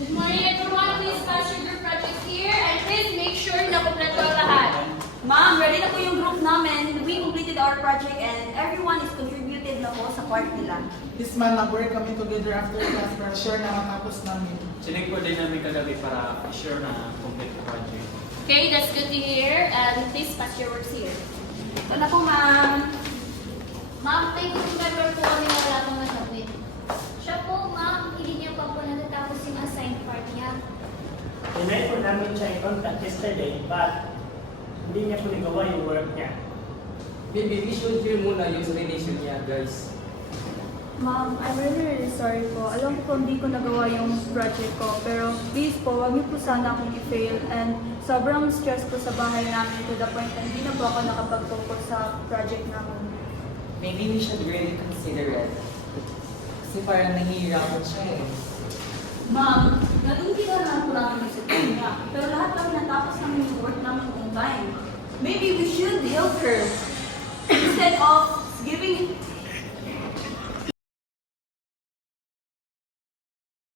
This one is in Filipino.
Good morning everyone. Please pass your group projects here and please make sure na kompleto ang lahat. Ma'am, ready na po yung group namin. We completed our project and everyone is contributed na po sa part nila. This man, nag-work kami together after class para sure na matapos namin. Sinig po din namin kagabi para sure na complete the project. Okay, that's good to hear. And please pass your works here. Ito na po, ma'am. Ma'am, may group member po kami na wala pang nasabit. Siya po, ma'am, hindi niya pa po natatapos yung assigned part niya. Tinry po namin siya i-contact yesterday, but hindi niya po nagawa yung work niya. Maybe we should hear muna yung explanation niya, guys. Ma'am, I'm really sorry po. Alam ko po hindi ko nagawa yung project ko. Pero please po, wag niyo po sana akong i-fail. And sobrang stress po sa bahay namin to the point na hindi na po ako nakapag-focus sa project namin. Maybe we should really consider it. Kasi parang nahihirapan siya eh. Ma'am, naintindihan lang po namin yung sitwasyon niya. Pero lahat kami natapos namin yung work namin on time. Maybe we should help her. Instead of giving